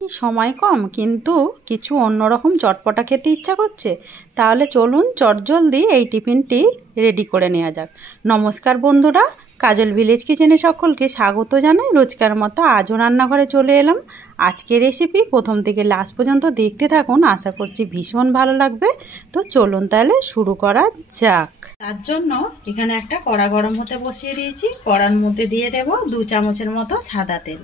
সময় কম কিন্তু কিছু অন্যরকম চটপটা খেতে ইচ্ছা করছে, তাহলে চলুন চটজলদি এই টিফিনটি রেডি করে নেওয়া যাক। নমস্কার বন্ধুরা, কাজল ভিলেজ কিচেনে সকলকে স্বাগত জানাই। রোজকার মতো আজও রান্নাঘরে চলে এলাম। আজকের রেসিপি প্রথম থেকে লাস্ট পর্যন্ত দেখতে থাকুন, আশা করছি ভীষণ ভালো লাগবে। তো চলুন তাহলে শুরু করা যাক। তার জন্য এখানে একটা কড়া গরম হতে বসিয়ে দিয়েছি। কড়ার মধ্যে দিয়ে দেব 2 চামচের মতো সাদা তেল।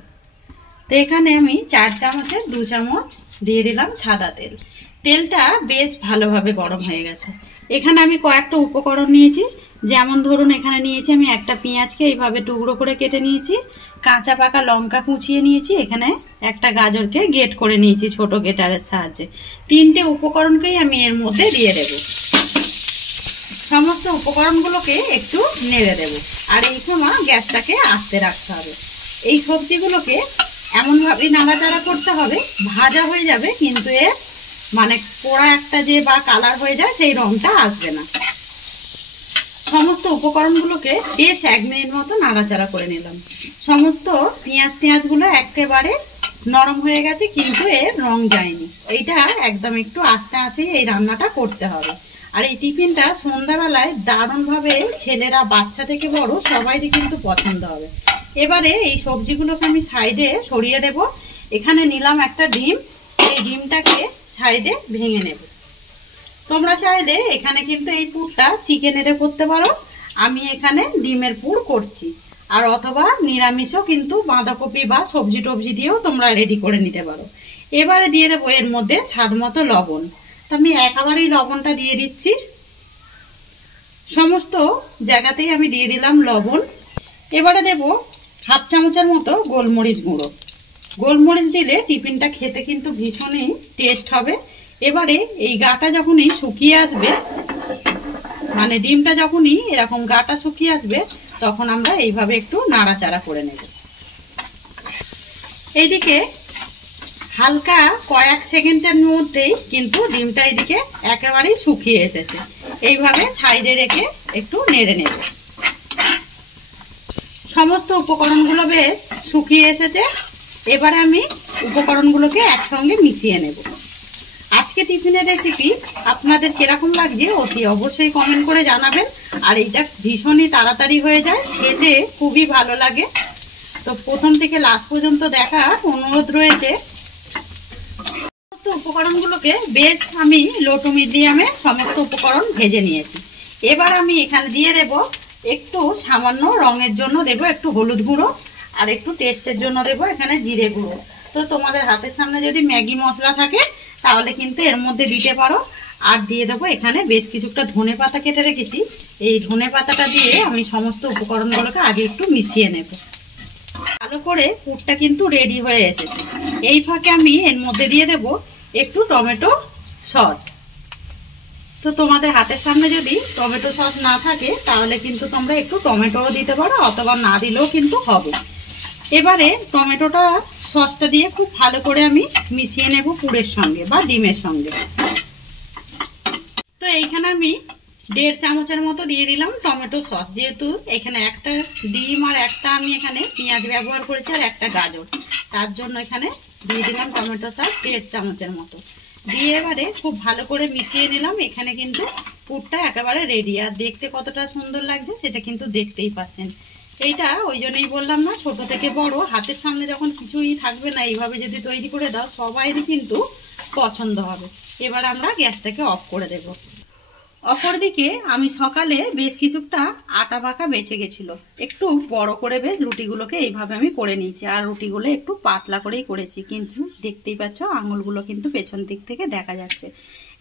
তো এখানে আমি 4 চামচের 2 চামচ দিয়ে দিলাম সাদা তেল। তেলটা বেশ ভালোভাবে গরম হয়ে গেছে। এখানে আমি কয়েকটা উপকরণ নিয়েছি, যেমন ধরুন এখানে নিয়েছি আমি একটা পেঁয়াজকে এইভাবে টুকরো করে কেটে নিয়েছি, কাঁচা পাকা লঙ্কা কুচিয়ে নিয়েছি, এখানে একটা গাজরকে গ্রেট করে নিয়েছি ছোট গ্রেটারের সাহায্যে। 3টে উপকরণকেই আমি এর মধ্যে দিয়ে দেব। সমস্ত উপকরণগুলোকে একটু নেড়ে দেব, আর এই সময় গ্যাসটাকে আস্তে রাখতে হবে। এই সবজিগুলোকে এমনভাবে নাড়াচাড়া করতে হবে ভাজা হয়ে যাবে, কিন্তু এর মানে পোড়া একটা যে বা কালার হয়ে যায় সেই রংটা আসবে না। সমস্ত উপকরণগুলোকে বেশ 1 মিনিট মতো নাড়াচাড়া করে নিলাম। সমস্ত পেঁয়াজগুলো একেবারে নরম হয়ে গেছে, কিন্তু এর রং যায়নি। এইটা একদম একটু আস্তে আস্তে এই রান্নাটা করতে হবে। আর এই টিফিনটা সন্ধ্যাবেলায় দারুণভাবে ছেলেরা বাচ্চা থেকে বড় সবাইরই কিন্তু পছন্দ হবে। এবারে এই সবজিগুলোকে আমি সাইডে সরিয়ে দেব। এখানে নিলাম একটা ডিম, এই ডিমটাকে সাইডে ভেঙে নেব। তোমরা চাইলে এখানে কিন্তু এই পুরটা চিকেনেরে করতে পারো, আমি এখানে ডিমের পুর করছি। আর অথবা নিরামিষও কিন্তু বাঁধাকপি বা সবজি টবজি দিয়েও তোমরা রেডি করে নিতে পারো। এবারে দিয়ে দেবো এর মধ্যে স্বাদ মতো লবণ। তো আমি একেবারেই লবণটা দিয়ে দিচ্ছি। সমস্ত জায়গাতেই আমি দিয়ে দিলাম লবণ। এবারে দেব 1/2 চামচের মতো গোলমরিচ গুঁড়ো। গোলমরিচ দিলে টিফিনটা খেতে কিন্তু ভীষণই টেস্ট হবে। এবারে এই গাটা যখনই শুকিয়ে আসবে, মানে ডিমটা যখনই এরকম গাটা শুকিয়ে আসবে, তখন আমরা এইভাবে একটু নাড়াচাড়া করে নেব। এইদিকে হালকা কয়েক সেকেন্ডের মধ্যেই কিন্তু ডিমটা এদিকে একেবারেই শুকিয়ে এসেছে। এইভাবে সাইডে রেখে একটু নেড়ে নেব। সমস্ত উপকরণগুলো বেশ শুকিয়ে এসেছে। এবারে আমি উপকরণগুলোকে একসঙ্গে মিশিয়ে নেব। আজকে টিফিনের রেসিপি আপনাদের কিরকম লাগছে অতি অবশ্যই কমেন্ট করে জানাবেন। আর এইটা ভীষণই তাড়াতাড়ি হয়ে যায়, খেতে খুবই ভালো লাগে। তো প্রথম থেকে লাস্ট পর্যন্ত দেখার অনুরোধ রয়েছে। সমস্ত উপকরণগুলোকে বেশ আমি লো টু মিডিয়ামে সমস্ত উপকরণ ভেজে নিয়েছি। এবার আমি এখানে দিয়ে দেব একটু সামান্য রঙের জন্য দেব একটু হলুদ গুঁড়ো, আর একটু টেস্টের জন্য দেব এখানে জিরে গুঁড়ো। তো তোমাদের হাতের সামনে যদি ম্যাগি মশলা থাকে তাহলে কিন্তু এর মধ্যে দিতে পারো। আর দিয়ে দেবো এখানে বেশ কিছুটা ধনে পাতা কেটে রেখেছি। এই ধনে পাতাটা দিয়ে আমি সমস্ত উপকরণগুলোকে আগে একটু মিশিয়ে নেব। ভালো করে পুরটা কিন্তু রেডি হয়ে এসেছে। এই ফাঁকে আমি এর মধ্যে দিয়ে দেব একটু টমেটো সস। তো তোমাদের হাতের সামনে যদি টমেটো সস না থাকে তাহলে কিন্তু তোমরা একটু টমেটোও দিতে পারো, অথবা না দিলেও কিন্তু হবে। এবারে টমেটোটা সসটা দিয়ে খুব ভালো করে আমি মিশিয়ে নেব পুরের সঙ্গে বা ডিমের সঙ্গে। তো এইখানে আমি 1.5 চামচের মতো দিয়ে দিলাম টমেটো সস, যেহেতু এখানে একটা ডিম আর একটা আমি এখানে পেঁয়াজ ব্যবহার করেছি আর একটা গাজর, তার জন্য এখানে দিয়ে দিলাম টমেটো সস 1.5 চামচের মতো দিয়ে এবারে খুব ভালো করে মিশিয়ে নিলাম। এখানে কিন্তু পুরটা একেবারে রেডি। আর দেখতে কতটা সুন্দর লাগছে সেটা কিন্তু দেখতেই পাচ্ছেন। এইটা ওই জন্যই বললাম না, ছোট থেকে বড় হাতের সামনে যখন কিছুই থাকবে না এইভাবে যদি তৈরি করে দাও সবাইরই কিন্তু পছন্দ হবে। এবার আমরা গ্যাসটাকে অফ করে দেব। অপরদিকে আমি সকালে বেশ কিছুটা আটা মাখা বেঁচে গেছিল, একটু বড় করে বেশ রুটিগুলোকে এইভাবে আমি করে নিয়েছি। আর রুটিগুলো একটু পাতলা করেই করেছি, কিন্তু দেখতেই পাচ্ছ আঙুলগুলো কিন্তু পেছন দিক থেকে দেখা যাচ্ছে।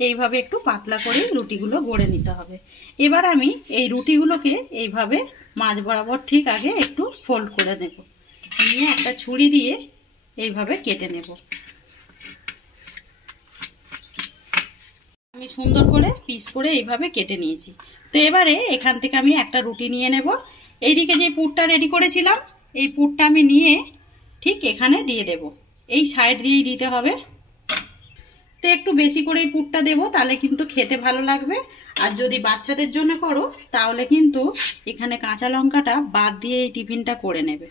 এইভাবে একটু পাতলা করে রুটিগুলো গড়ে নিতে হবে। এবার আমি এই রুটিগুলোকে এইভাবে মাঝ বরাবর ঠিক আগে একটু ফোল্ড করে নেব, নিয়ে একটা ছুরি দিয়ে এইভাবে কেটে নেব। আমি সুন্দর করে পিস করে এইভাবে কেটে নিয়েছি। তো এবারে এখান থেকে আমি একটা রুটি নিয়ে নেব। এইদিকে যে পুরটা রেডি করেছিলাম এই পুরটা আমি নিয়ে ঠিক এখানে দিয়ে দেব। এই সাইড দিয়েই দিতে হবে। তো একটু বেশি করে এই পুরটা দেবো, তাহলে কিন্তু খেতে ভালো লাগবে। আর যদি বাচ্চাদের জন্য করো তাহলে কিন্তু এখানে কাঁচা লঙ্কাটা বাদ দিয়ে এই টিফিনটা করে নেবে।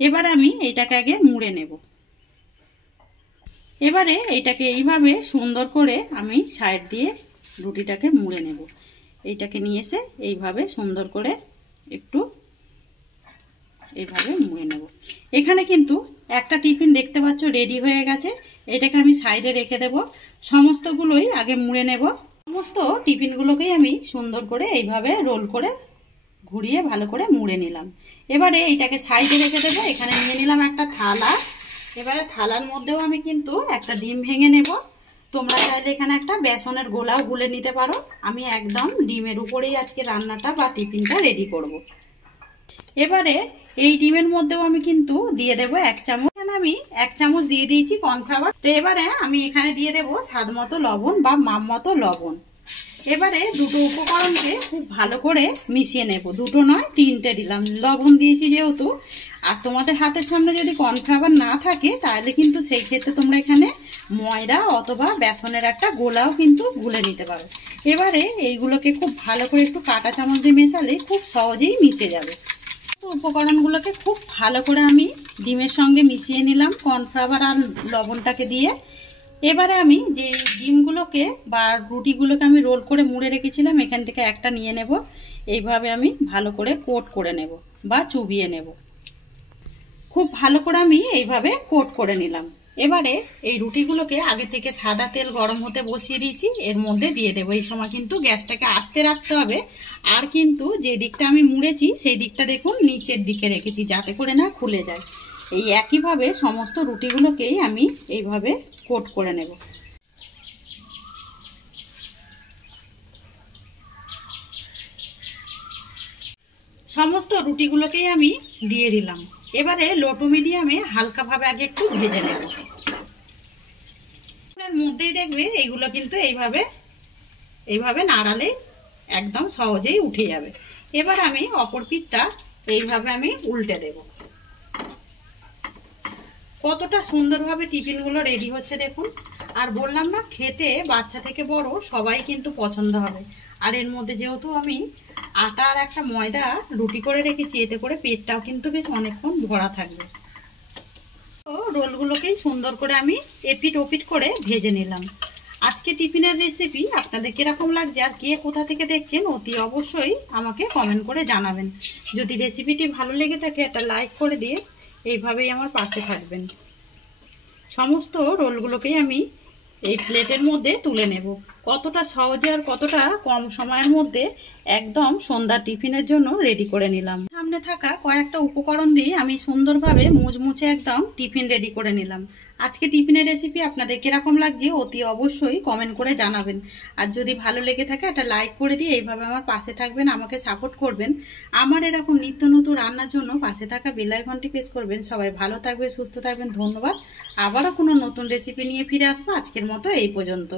এবার আমি এইটাকে আগে মুড়ে নেব। এবারে এইটাকে এইভাবে সুন্দর করে আমি সাইড দিয়ে রুটিটাকে মুড়ে নেব। এইটাকে নিয়ে এসে এইভাবে সুন্দর করে একটু এইভাবে মুড়ে নেব। এখানে কিন্তু একটা টিফিন দেখতে পাচ্ছ রেডি হয়ে গেছে। এটাকে আমি সাইডে রেখে দেব। সমস্তগুলোই আগে মুড়ে নেব। সমস্ত টিফিনগুলোকেই আমি সুন্দর করে এইভাবে রোল করে ঘুরিয়ে ভালো করে মুড়ে নিলাম। এবারে এইটাকে সাইডে রেখে দেবো। এখানে নিয়ে নিলাম একটা থালা। এবারে থালার মধ্যেও আমি কিন্তু একটা ডিম ভেঙে নেব। তোমরা চাইলে এখানে একটা বেসনের গোলাও গুলে নিতে পারো। আমি একদম ডিমের উপরেই আজকে রান্নাটা বা টিফিনটা রেডি করব। এবারে এই ডিমের মধ্যেও আমি কিন্তু দিয়ে দেব 1 চামচ। আমি 1 চামচ দিয়ে দিয়েছি কর্নফ্লাওয়ার। তো এবারে আমি এখানে দিয়ে দেব স্বাদ মতো লবণ বা মাপ মতো লবণ। এবারে দুটো উপকরণকে খুব ভালো করে মিশিয়ে নেব। দুটো নয় 3টে দিলাম, লবণ দিয়েছি যেহেতু। আর তোমাদের হাতের সামনে যদি কর্নফ্লাওয়ার না থাকে তাহলে কিন্তু সেই ক্ষেত্রে তোমরা এখানে ময়দা অথবা বেসনের একটা গোলাও কিন্তু গুলে নিতে পারো। এবারে এইগুলোকে খুব ভালো করে একটু কাঁটা চামচ দিয়ে মেশালে খুব সহজেই মিশে যাবে। উপকরণগুলোকে খুব ভালো করে আমি ডিমের সঙ্গে মিশিয়ে নিলাম কর্নফ্লাওয়ার আর লবণটাকে দিয়ে। এবারে আমি যে ডিমগুলোকে বা রুটিগুলোকে আমি রোল করে মুড়ে রেখেছিলাম এখান থেকে একটা নিয়ে নেব। এইভাবে আমি ভালো করে কোট করে নেব বা চুবিয়ে নেব। খুব ভালো করে আমি এইভাবে কোট করে নিলাম। এবারে এই রুটিগুলোকে আগে থেকে সাদা তেল গরম হতে বসিয়ে দিয়েছি, এর মধ্যে দিয়ে দেবো। এই সময় কিন্তু গ্যাসটাকে আস্তে রাখতে হবে। আর কিন্তু যে দিকটা আমি মুড়েছি সেই দিকটা দেখুন নিচের দিকে রেখেছি যাতে করে না খুলে যায়। এই একইভাবে সমস্ত রুটিগুলোকেই আমি এইভাবে কোট করে নেব। সমস্ত রুটিগুলোকেই আমি দিয়ে দিলাম। এবারে লো টু মিডিয়ামে হালকাভাবে আগে একটু ভেজে নেব। এর মধ্যেই দেখবে এইগুলো কিন্তু এইভাবে নাড়ালে একদম সহজেই উঠে যাবে। এবার আমি অপর পিঠটা এইভাবে আমি উল্টে দেব। কতটা সুন্দরভাবে টিফিনগুলো রেডি হচ্ছে দেখুন। আর বললাম না, খেতে বাচ্চা থেকে বড় সবাই কিন্তু পছন্দ হবে। আর এর মধ্যে যেহেতু আমি আটা আর একটা ময়দা রুটি করে রেখেছি, এতে করে পেটটাও কিন্তু বেশ অনেকক্ষণ ভরা থাকবে। তো রোলগুলোকেই সুন্দর করে আমি এপিট ওপিট করে ভেজে নিলাম। আজকে টিফিনের রেসিপি আপনাদের কিরকম লাগছে আর কে কোথা থেকে দেখছেন অতি অবশ্যই আমাকে কমেন্ট করে জানাবেন। যদি রেসিপিটি ভালো লেগে থাকে একটা লাইক করে দিয়ে এইভাবেই আমার পাশে থাকবেন। সমস্ত রোলগুলোকেই আমি এই প্লেটের মধ্যে তুলে নেব। কতটা সহজে আর কতটা কম সময়ের মধ্যে একদম সন্ধ্যার টিফিনের জন্য রেডি করে নিলাম। সামনে থাকা কয়েকটা উপকরণ দিয়ে আমি সুন্দরভাবে মুচমুচে একদম টিফিন রেডি করে নিলাম। আজকে টিফিনের রেসিপি আপনাদের কিরকম লাগছে অতি অবশ্যই কমেন্ট করে জানাবেন। আর যদি ভালো লেগে থাকে একটা লাইক করে দিয়ে এইভাবে আমার পাশে থাকবেন, আমাকে সাপোর্ট করবেন। আমার এরকম নিত্য নতুন রান্নার জন্য পাশে থাকা বেল আইকনটি প্রেস করবেন। সবাই ভালো থাকবে, সুস্থ থাকবেন। ধন্যবাদ। আবারও কোনো নতুন রেসিপি নিয়ে ফিরে আসবো। আজকের মতো এই পর্যন্ত।